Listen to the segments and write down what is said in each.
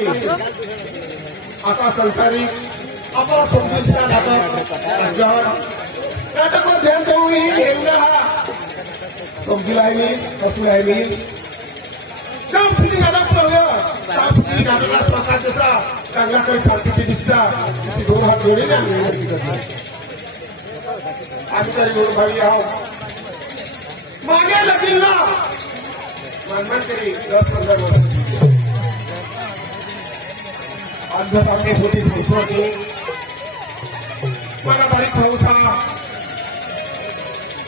आता संसारिक आपला समजून नाटक राज्यावर नाटकावर ध्यान देऊ घेऊन हा समजूला आहे मी कसून आहे मी काम सुधी नाटक लावलं काम सुधी नाटका स्वतः जसा चांगल्याकडे शांतीची दिशा तशी दोन हात जोडीने आम्ही विनंती करतो. आम्ही तरी दोन भाई आहोत मागे लगील ना मनमंत्री 10-15 वर्ष आंध्रपाडे होती होती मला बारीक पाऊस हा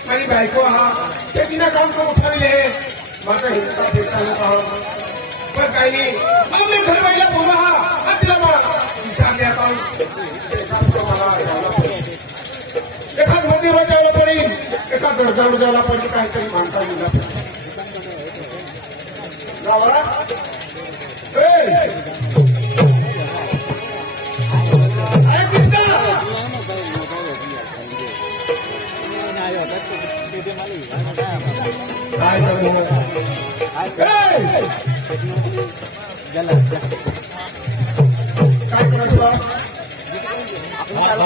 माझी बायको हा ते तिने काम करून उठवले माझा हिंसा फिरता होता पण काही नाही आम्ही घर बाईला बोला हा तिला विचार द्या मला एखाद मंदिरात जायला पडेल एखाद दर्जावर जायला पडेल काहीतरी मानता येईल गावा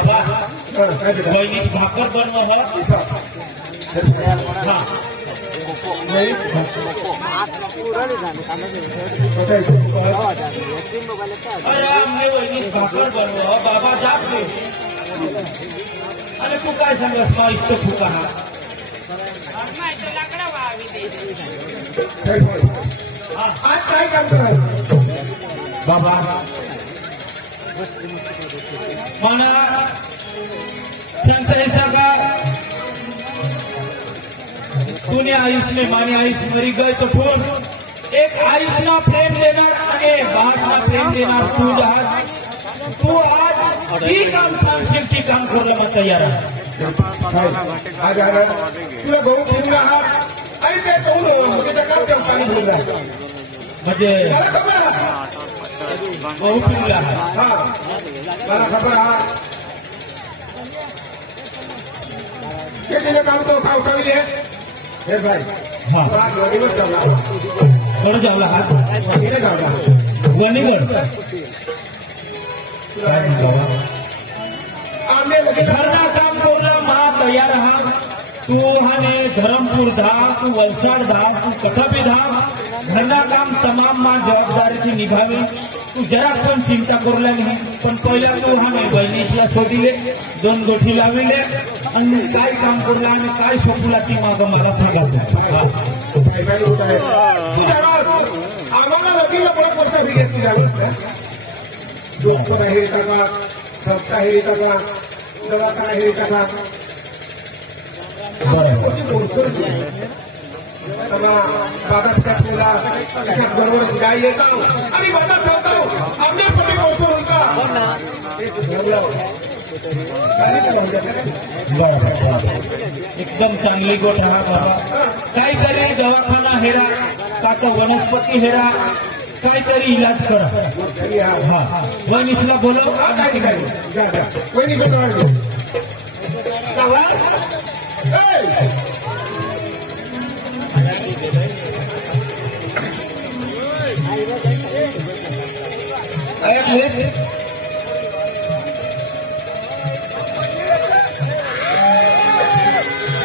काय भाकर बनवा भाकर बनवा बाबा जाप आणि तू काय सांगस मा इष्ट फुका आज काय काम करायचं बाबा मला सांगता येईल का तूने आयुष में माने आयुष मरी गए तो फोन एक आयुषला प्रेम देणार आणि बाळाला प्रेम देणार तू जहाज तू आज जी काम सांगशील ती काम करायला मग तयार आहे. आज तुला गहू फिरून आहात आणि ते गहू त्याच्या पाणी घेऊन राहा म्हणजे गहू फिरला मला खबर हा ते तिने काम तो का उठवली हे भाई गणिगड जावला थोडं जावला हा तिने जावला गणिगड घरना काम करणं मा तयार हा तू हाने धरमपुर धा तू वलसाड धा तू कथाबी धा घरना काम तमाम मा जबाबदारी निभावी तू जरा पण चिंता करला नाही पण पहिला तू हाने बहिणीला शोधिले 2 गोठी लाविले आणि काय काम करला आणि काय सोपला ती माग मला सांगा आम्हाला लगीला बड़ा पैसा भी घेतली जावं डॉक्टर आहे का संस्था आहे का दवाखाना आहे का बाधा पिठा बरोबर गाय येतो आणि बाधा ठेवतो आम्ही कमी कोर्सर होता एकदम चांगली गोष्ट हा बाबा काहीतरी दवाखाना हेरा का तो वनस्पती हेरा काहीतरी इलाज करा हा वनिसला बोलव काय वहिनी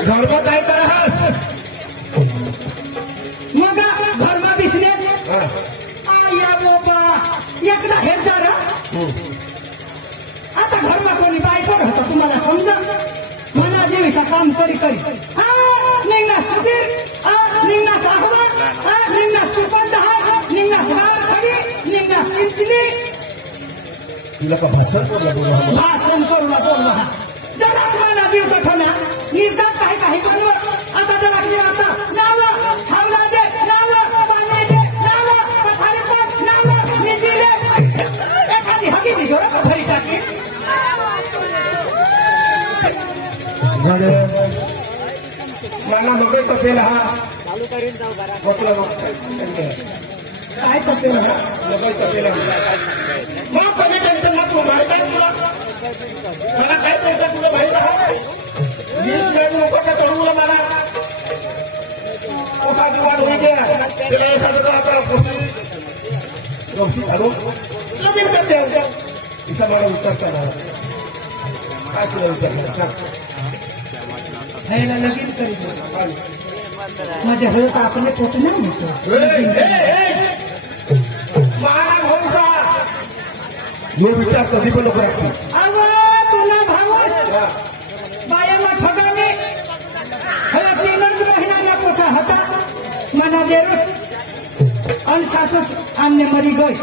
घरमा काय करास मग घरमा दिसले आया बाबा एकदा हे जरा आता घरमा कोणी बायको होतं तुम्हाला समजा मना जेवीसा काम करी निघणार सुधीर निघणार साहबान निघणार तुपंत निघणार सगार खडी निघणार चिंचली भाषण करूला बोलवा जरा तुम्हाला जीव गठवला निर्धार काही बनवत आता जरा आता नाव खावला दे नाव पाणी दे नाव पथारी पण नाव निजीले एखादी हकी दिसो का भरी टाकी मला नव्हे तपेल हा काय तपेल हा नव्हे तपेल मग कधी टेन्शन ना तू माहिती आहे तुला मला काय टेन्शन तुला माहिती आहे 20 मिनिट लोकांना कळवलं मला कौशी घालून लगीन कर द्या तिचा मला विचार करणार काय तुला विचार करणार ह्याला लगीन करीत माझ्या हळद आपले पोट नाही होतं महाराज भाऊचा हे विचार कधी पण नको राखशील अव तुला भाऊस बायाला ठगाने हला 3 महिना नकोचा होता मना देरुस अन सासूस आमने मरी गई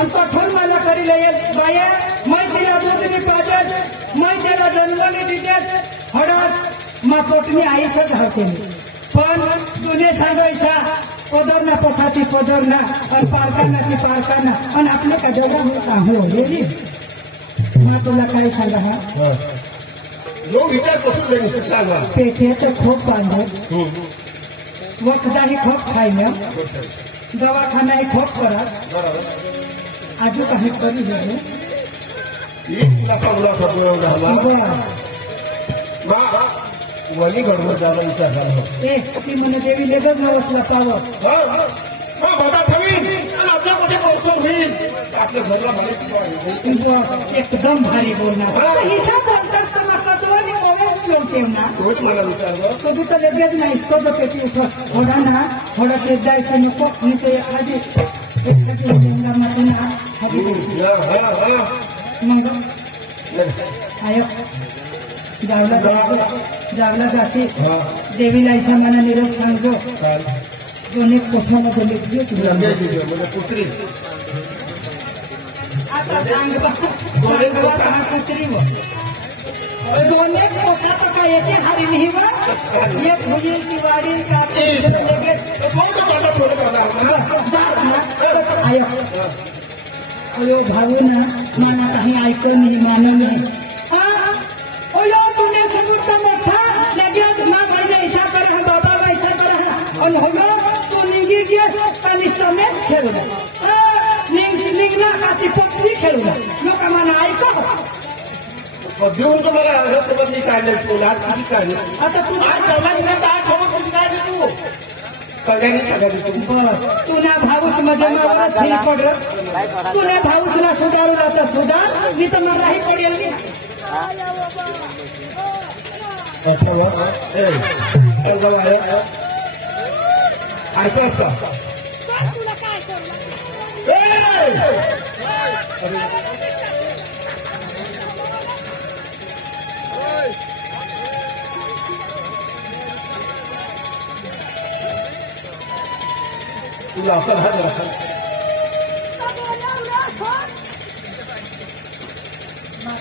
अन तो ठोन मला करी ले बाया मैं तिला दूधनी पाजत मैं त्याला जन्मनी दिदेत हडात मा पोटनी आईसच होते पण तुने सांगायचा पदरना पसाती पदरना आणि पारकाना ती पारकाना आणि आपले का जगा होता हो गेली मा तुला काय सांगा हा जो विचार कसून नाही सांगा पेठेचं खोप बांधत वखदाही खोप खायला दवाखानाही खोप करत आजू काही करू झालं तिला चांगला सगळं झाला वणी घडवत झाला विचार झाला ए ती म्हणे देवी लेबर नवसला पावं बघा थवीन आणि आपल्या कुठे पोहोचून होईल आपल्या घरला माहिती एकदम भारी बोलणार हिसाब बोलतास तर मग कटवाने मोबाईल घेऊन ठेवणार तोच मला विचारलं कधी तर लगेच नाही तो जो पेटी उठत थोडा ना थोडाच जायचं नको मी ते आधी मध्ये ना आधी मग आय जावला जाशी देवीला ऐसा मला निरोप सांगतो दोन्ही पोषणामध्ये लिखली पुत्री आता सांगवा कुत्री दोन्ही पोषा तर काय येते हारी नाही वा एक होईल की वाढील का अयो भाऊ ना मला काही ऐकून नाही मानव नाही ओयो तुने सबूत मोठा लगेच मा भाईने ऐसा करा बाबा ऐसा करा आणि होयो तू निघी गेस कानिस्ता मॅच खेळला निघला का ती पबजी खेळला लोक मला ऐका देऊन तुम्हाला रसबंदी काढले तुला कशी काढली आता तू आज जमानीला आज सोबत कशी काढली तू कल्याणी सगळ्या बस तुला भाऊस मध्ये मला फील पडलं तुला भाऊसला सुधारू आता सुधार मी तर मलाही पडेल की ऐकस का तुला असं हात राखा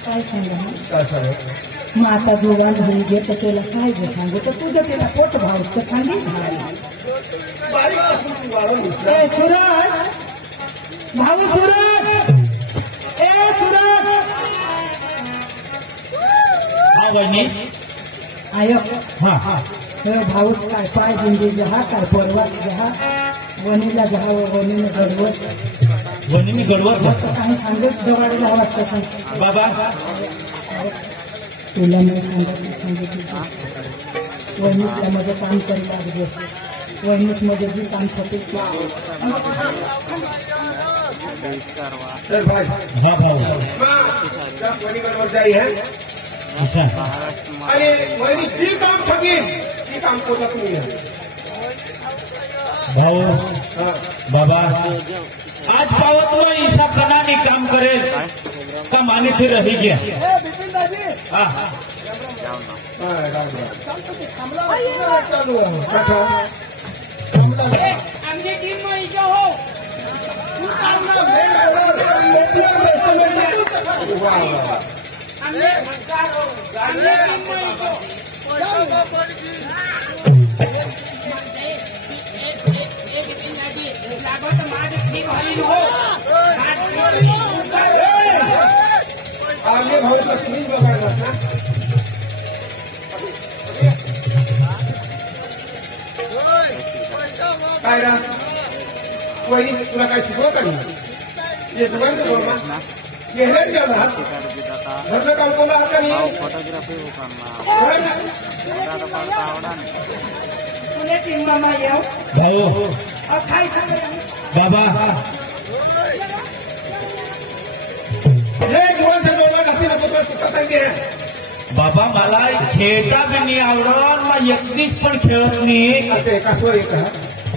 काय सांगा काय सांगा मग आता जोगान घरी घे तर त्याला काय जे सांगू तर तुझं त्याला पोट भाऊस तर सांगेल ए सुरज भाऊ सुरज ए सुरज आयो हा भाऊस काय पाय जिंदी जहा काय परवाच जहा वनीला जहा वनीने घडवत वणीने गडवत काही सांगत दवाडीला वाजता सांग बाबा तुला नाही सांगितलं वहिनीसला माझं काम करायला लागली वहिनीस माझं जे काम सोपेल तर भाई हा भाऊ वणीकडवर जाई है अच्छा आणि वहिनी जी काम सांगेल ती काम कोणता तुम्ही भाऊ बाबा आज पावत लो ईसा कणाने काम करेल का माने फिर रही गया हाँ आमची टीम में इजा हो हमने भटका हो हमने टीम में इजा लागत माझे ठीक होईल हो आगे भाऊ स्क्रीन बघायला ना काय रा वहिनी तुला काय शिकवत का नाही ये दुकानचं बोल ना ये है क्या ना घरचं काम कोण आता नाही तुला टीम मामा येऊ भाऊ काय सांग बाबा खेळते बाबा मला खेळता बी नाही आवडत मग एकटीच पण खेळत नाही आता एकाचवर एक हा.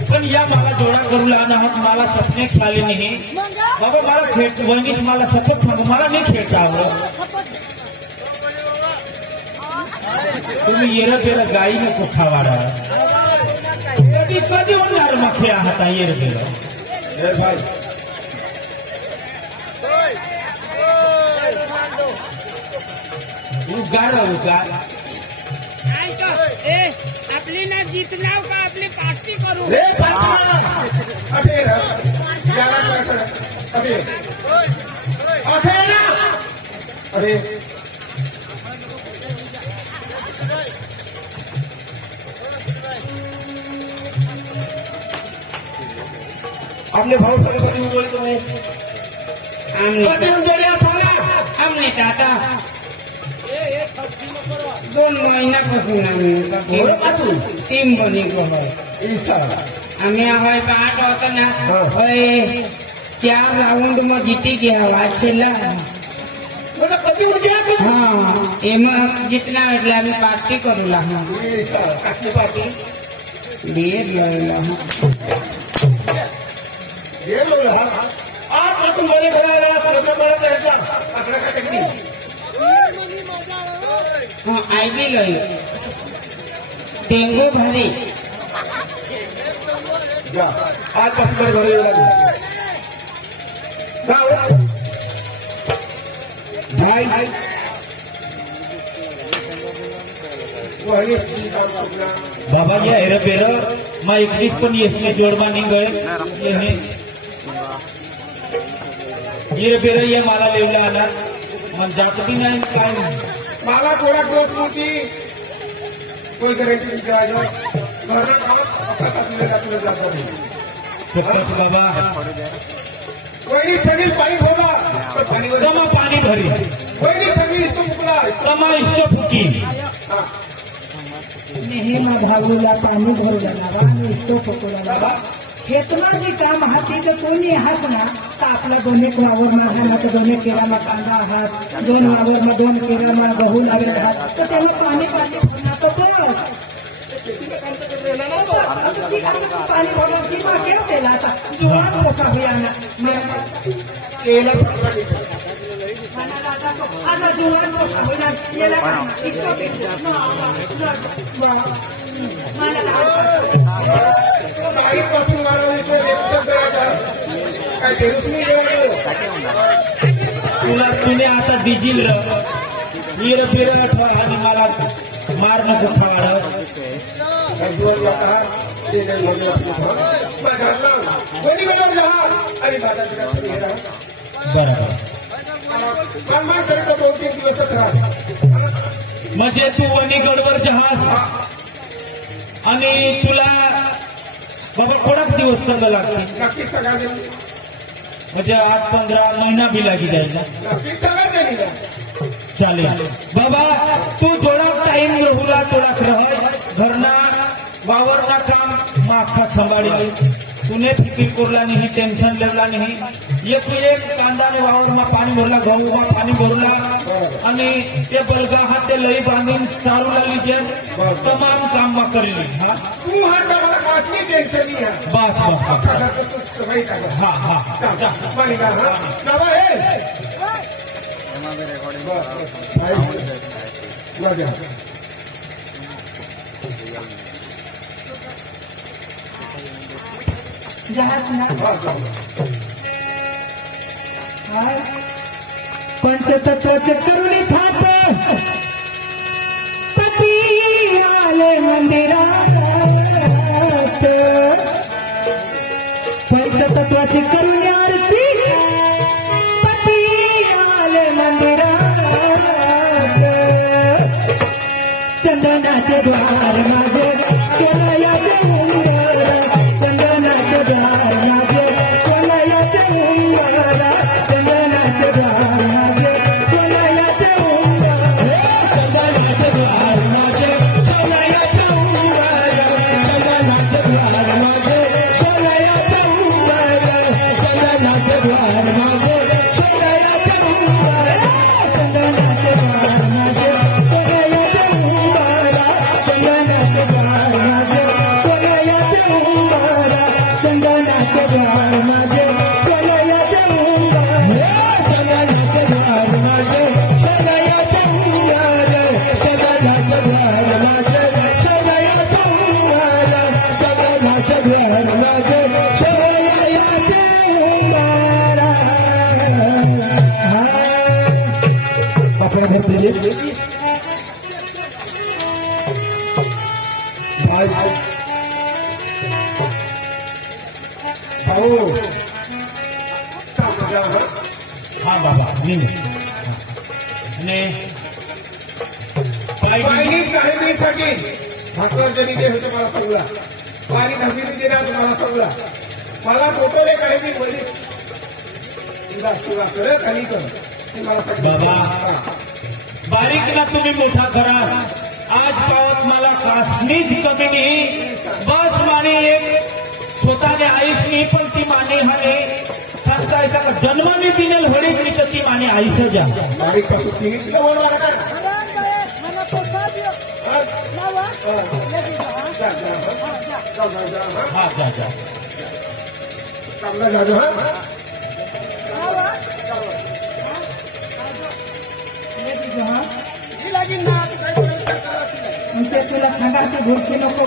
पण या मला जोडा करू लहान आहात मला सपने खेळाले नाही बाबा मला खेळ वहिनीस मला सतत सांगू मला नाही खेळता आवडत तुम्ही येर बेर गाई नको खावाडा कधी कधी होणार मग खेळ आहात येर बेर ए भाई उगार उगार काय का ए आपली ना जितनाव का आपली पार्टी करू ले पाटला अठे याला काय अबे अठे ना अरे आपले भाऊ सगळे कधी बोलतो कधी जोड्या सांगा आमने दादा 2 महिन्यापासून आम्ही पासून टीम बनितो आहे ईसा आम्ही हवाय आठ होता ना होय 4 राउंड में जीती गया वाचेला मला कधी उद्या हाँ एम जितना એટલે અમે પાર્ટી કरूला हाँ ईसा कसली पार्टी बियर लयला ये लोग आज पासून मला करायला सगळं मला द्यायचा आपल्या का टेक्निक हाँ आई भी लय डेंगू भरी जा आज पासून मला घरी यायला जाऊ भाई वही काम करना बाबा या हेर बेर मग एकटीच पण येसने जोडमा नाही गए येर बेर ये मला लेवला आला मग जात बी नाही काय नाही मला थोड़ा क्लोज होती कोई गारंटी नहीं जाएगा घर कसा तुला तुला जाता नहीं सत्ताच बाबा कोई सगळी पाणी होगा पाणी कमा पाणी भरी कोई सगळी इसको मुकला कमा इसको फुकी नेही में भागूला पानी भरूला लावा आणि इसको पकोला लावा खेतमा जे काम हाती जे कोणी हात ना तर आपल्या दोन्ही वावर ना तर दोन्ही केरामा कांदा आहात 2 वावर में 2 केरामा गहू लागले आहात तर त्याने पाणी भरणार तो बस पाणी भरलं की मग केव त्याला आता जुवान कसा होया ना केला सगळं mana rata ko ada jualan ko sabunan yela kan isto pe no mana बाहेर पासून मला इथे लेक्चर करायचा काय तेरुस नाही येऊ तुला तुने आता डिजिल येर बेर आणि मला मार नको खावाड काय जोर लागा ते नाही लागलं असं मग घरला कोणी गडर रहा आणि बाजारात हे रहा बरोबर कामगार करतो 2-3 दिवस राहत म्हणजे तू वणीगडवर जहाज आणि तुला बाबा थोडाच दिवस चांगला लागते नक्कीच सगळ्यांनी म्हणजे 8-15 महिना बी लागी जायला नक्कीच सगळ्यांनी चालेल बाबा तू थोडा टाइम रहुला थोडाक रह घरना वावरना काम माखा सांभाळी तूने फिकीर करला नहीं टेंशन लेवला नहीं एक कांदा ने वावर में पानी भरला गहू में पानी भरला आणि ते बलगा हाथ ते लई बांधून चारू लागली जे तमाम काम में करेली हाँ तू हा मला कसली टेन्शन नाही आहे बस बस सगळं तू सगळी टाका हाँ हाँ जा पाणी का हा बाबा हे जहाज ना पंचतत्वाचे करुणी थाप पती आले मंदिरात पंचतत्वाची करुणी आरती पती आले मंदिरात चंदनाचे द्वार माझे सोनयाचे मुंडर चंदनाचे द्वार माझे सोनयाचे मुंडर चंदनाचे द्वार माझे सोनयाचे मुंडर चंदनाचे द्वार माझे सोनयाचे मुंडर चंदनाचे द्वार माझे सोनयाचे मुंडर बाहेर दिलीस भाई भाऊ का मजा है हा बाबा मी ने पाणीच काही नाही सकी भाकर जरी ते होते मला सांगला पाणी धबीने देणार तुम्हाला सांगला मला मोठे काही मी मध्ये तुला सेवा कर खाली कर ते मला बाबा सांगितलं बारीक ना तुम्ही मोठा करा आज पावत मला कासनीच कमी नाही बस माने एक स्वतःने आईस नाही पण ती माने हने सांगता ऐसा का जन्माने दिनेल होडी मी तर ती माने आईस जा बारीक पासून ती बोल मला मला पोसा दियो नावा जा जा हा जा जा चांगला जाजो हा नावा ते तुला सांगा ते घरचे नको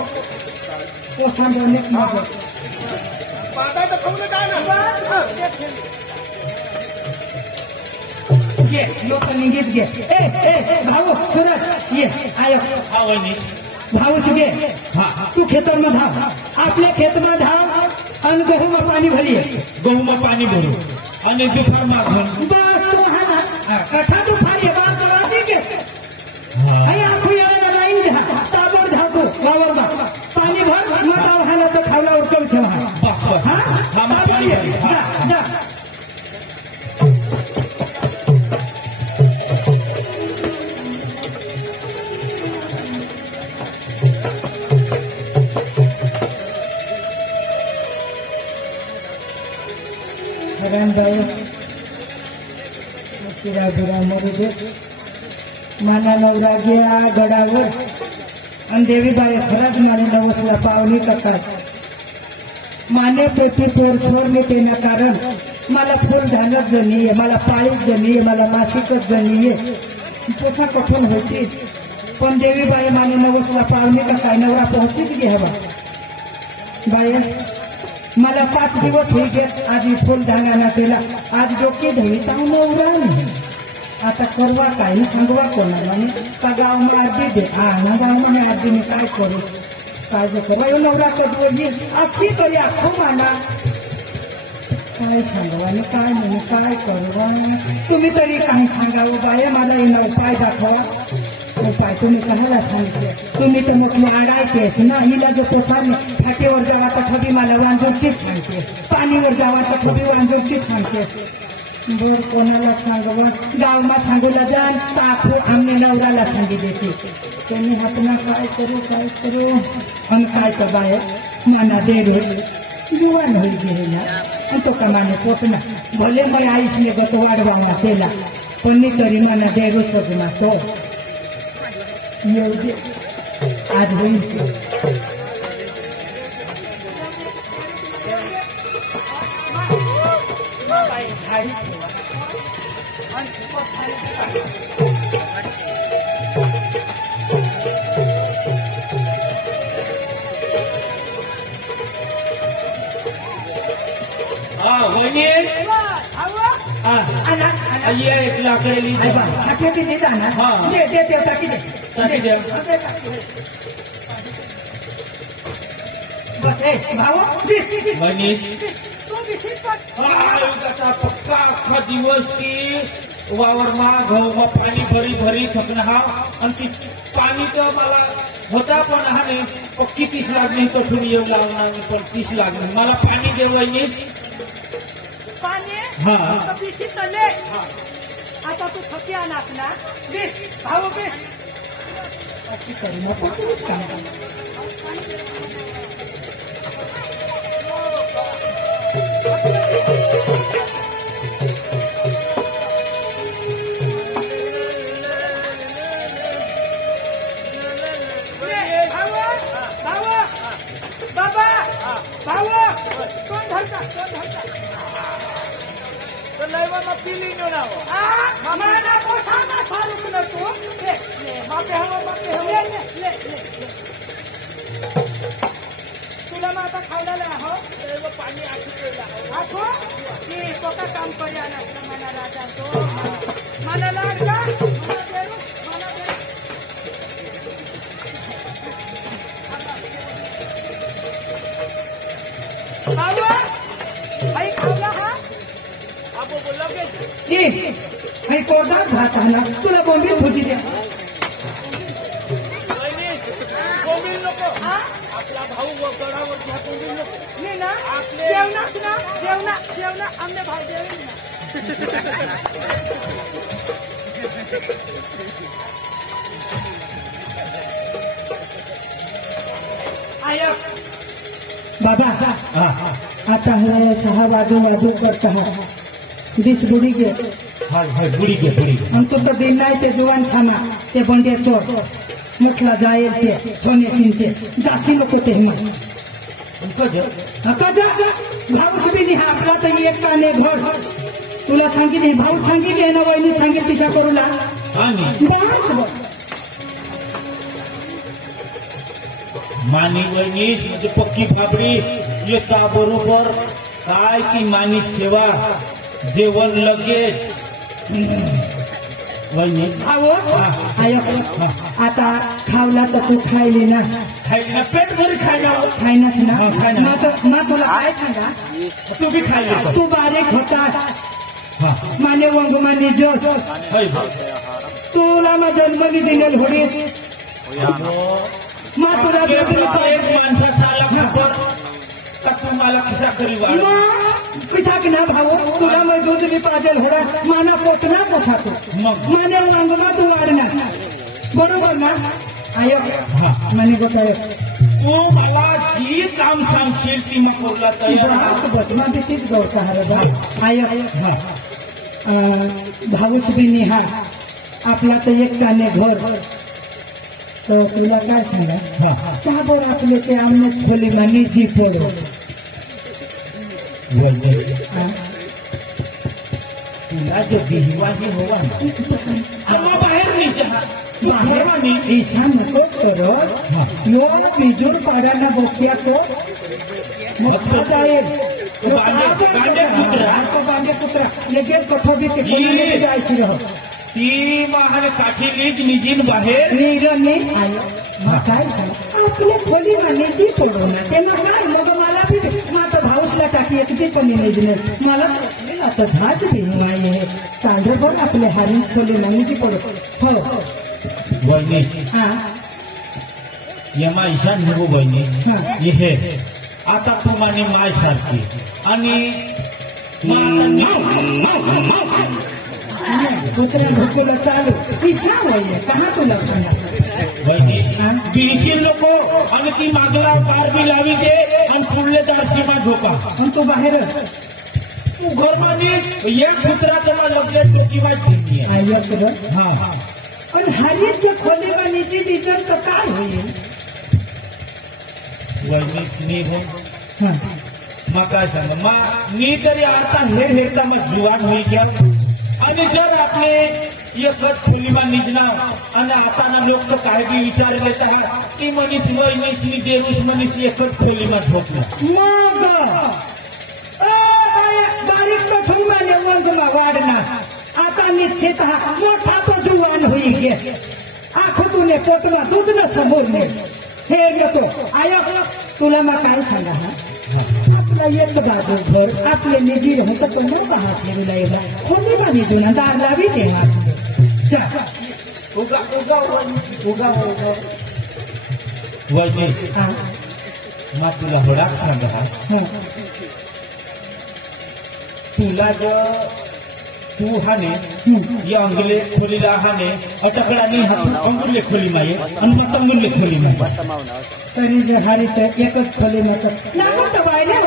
पोसा दोन्ही माझं ये यो तर निघीच घे ए भाऊ सुरत ये आयो हा वहिनी भाऊच घे हा तू खेतर में धाव आपल्या खेत में धाव आणि गहू में पाणी भरिये गहूમાં पाणी भरू आणि दुपाરમાં ઘર बस तू हा ना कठा तू फारी बात करा के અહીં આખું એવા લાઈન धा ताबड़ धाको वावर में पानी भर मत आव हाना तो खावला उठव ठेवा बस बस हाँ हा मग ताबड़ पाणी ये भरू. जा जा हरामभाऊ शिराबिरा मरू दे माना नवरा गया गडावर आणि देवीबाई खरंच माने नवसला पावली कतात माने पेटी पोर सोडणे तेना कारण मला फुल झालंच जणीये मला पाळीच जणीये मला मासिकच जणीये पोसा कठून होती पण देवीबाई माने नवसला पावली का काय नवरा पोहोचीच घ्यावा बाय मला 5 दिवस होई गे आज फुल धाना नाटेला आज डोके धुई ताऊ नवरा नाही आता करवा काही सांगवा कोणाला नाही का गाव में आरती दे ना गाव में आरती में काय करू काय जो करवा यो नवरा कधी अशी करी आखो माना काय सांगावं आणि काय नाही काय करू तुम्ही तरी काही सांगावं बाय मला येणार उपाय दाखवा उपाय तुम्ही कशाला सांगितले तुम्ही तर म्हटले आडायतेस ना हिला जो पोसाने फाटेवर जावा तर ठबी मला वांजोटीच सांगते पाणीवर जावा तर ठबी वांजोटीच सांगते बर कोणाला सांगवा गावमा सांगूला जाण ताखू आमने नवराला सांगी देते त्यांनी हातना काय करू आणि काय तर बाहेर माना देरोस जुवान होई गेला आणि तो कमाने पोटना भले मैं आईसने गत वाढवा केला पण मी तरी मना देरोसच ना तो येऊ दे आज होईल हा वहिनी हा ये एक लाकडी खाते ते देता ना हा. दे टाकी दे टाकी दे. बस ए भाऊ दिस वहिनी तू बिसित त्याचा पक्का अख्खा दिवस ती वावरमा गहूमा पाणी भरी थकणं हा आणि ती पाणी तर मला होता पण हा नाही पक्की 30 लागली तो तुम्ही येऊ लागणार पण 30 लागली मला पाणी दे वहिनी पाणी हा. तो बिसित ले आता तू थकी आनास ना बिस भाऊ बिस अशी करू नको तू काम तुला मग आता खायला हो पाणी आठो ती पोका काम पर्या मला राजा तो मला लाडका ए हे कोर्टात भात आहे ना तुला बोंबील भुजी द्या आपला भाऊ गडावर नाही ना जेवणाच ना जेवणा आमने भाऊ जेवेल ना आया बाबा आता है 6 वाजू करता है 20 बुढ़ी के बुढ़ी के हमको तो दिन नाही ते जुवान छाना ते बंडे चोर मुखला जाईल ते सोने सिंह ते जाशी लोक ते कजा भाऊस बी नाही आपला तर एक काने घर तुला सांगितले भाऊ सांगितले ना वहिनी सांगितली तिच्या करूला बस बघ मानी वहिनीस म्हणजे पक्की फाबडी येता बरोबर काय की मानी सेवा जेवण लगेच वहिनी अहो आय आता खावला तर तू खायली ना खायला पेट भरी खायनास ना मा तुला काय सांगा तू बी खायला तू बारीक होतास माने वंग माने जोस तुला मा जन्मली दिलेल होडीत मा तुला माणसा साला खबर का तुम्हाला खिसा करी वाढ कसा की ना भाऊ तुला मग दूध बी पाजेल होडा माना पोटना पोछातो माने वांगमा तू वाढणार बरोबर ना आय म्हणे गोटाय तू मला जी काम सांगशील ती मग बोलला तयार बस माझी तीच गौ सहारा आय भाऊस बी निहा आपला तर एक काने घर तो तुला काय सांगा चाबर आपले ते आमनेच खोली मानी जी पडो तुला जो बिहिवानी होवा आम्हा बाहेर नाही जा बाहेर ऐसा नको करोस यो बिजूर पाड्याना बोकिया को मग जाईल बांडे कुत्रा लगेच कठोबी ते जायची रह ती महान काठीलीच निजीन बाहेर निरणी काय सांग आपल्या खोली मानेची पडो ना ते मग काय मग मला बी माझा भाऊसला टाकी एकटी पण निजणार मला आता झाच भिनवाई आहे चांद्र पण आपल्या हारी खोली मानेची पडो हो वहिनी यमा ईशान निघू वहिनी हे आता तू माने माय सारखी आणि कुत्र्या भुकूला चालू ईशा होईल कहा तुला सांगा बीसी नको आणि ती मागला पार बी लावी दे आणि पुढले तर सीमा झोपा आणि तू बाहेर तू घरमध्ये एक कुत्रा त्याला लगेच किंवा हा पण हरीच खोली मानेची विचार तर काय होईल मग काय सांग मी तरी आता हेरता मग जुवान होई घ्या आणि जर आपले एकच खोलीमा निजणार आणि आता ना लोक तर काय बी विचारले तर ती मनीस वहिनीसनी देऊस मनीस एकच खोलीमा झोपलं मग बारीक कठून माने वंगमा वाढणार आता निश्चित हा मोठा तो जुवान होई गे आखो तुने पोटमा दूध न समोर ने हे येतो आया तुला मग काय सांगा आपला एक बाजू घर आपले निजी होत तो न पाहत लाईला खोली बानी जुना दार लावी तेव्हा उगा वहिनी मग तुला होडाक सांगा तुला तू हाने या अंगले खोलीला हाने अटकडानी हातून अंगुले खोली माये आणि मग अंगुले खोली माये तरी जर हारी तर एकच खोली मग वाहिले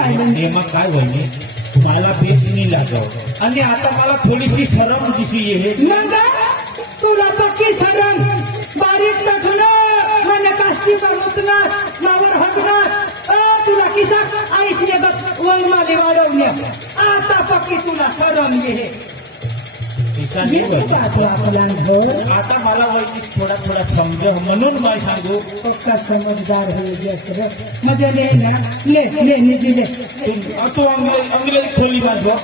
मग काय वहिनी मला बेस नाही लागव आणि आता मला थोडीशी शरम दिसी ये मग तुला पक्की शरम बारीक टाकून मन काष्टी मुतनास मावर हकनास तुला किसा आईसने वंगमाली वाढवल्या आता पक्की तुला शरम ये आता मला वैदिक थोडा थोडा समज म्हणून मला सांगू पक्का समजदार होईल मजा ले ना ले निधी ले तू अंग्रेज खोली बांधो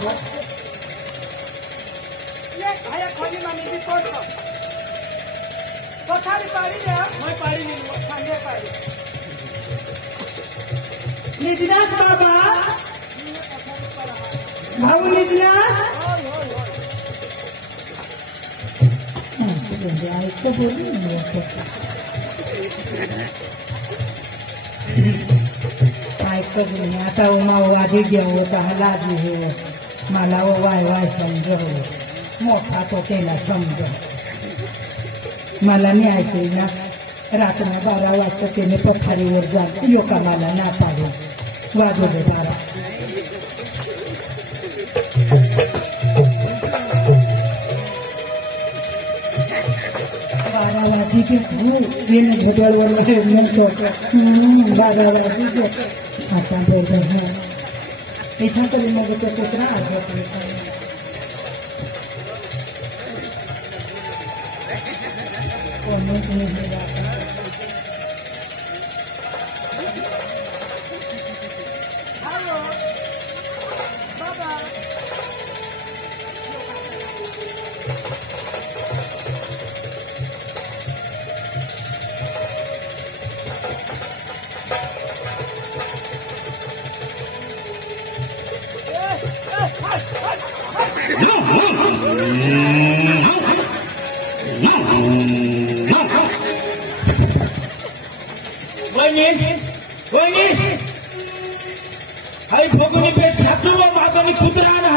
निजनास बाबा भाऊ निजनास म्हणजे ऐकतो बोलू ऐकतो बोलू आता मावा आधी घ्यावं का लाजू हो मला वाय वाय समज मोठा तो त्याला समज मला नाही ऐकली ना रात्र 12 वाजता त्याने पथारीवर जात लोका मला ना पाडू वाजू दे 12 वाजी के येणे घोटाळवर म्हणतो 12 वाजी के आता बोलतो हा ऐसा तरी मग तो कुत्रा आला कोणच नाही वैनिश आई भोगनी पेट खातो मागणी कुत्रा ना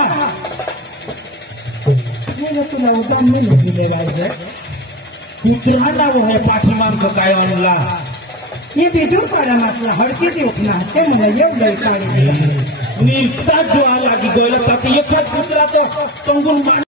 ये तुला उदान नाही दिले गायचं कुत्रा ना वो है पाठीमाग काय आणला ये बिजूर पाडा मासला हडकीची उठना ते मला एवढं काढी निघताच जो आला की गोयला एक कुत्रा तो तंगून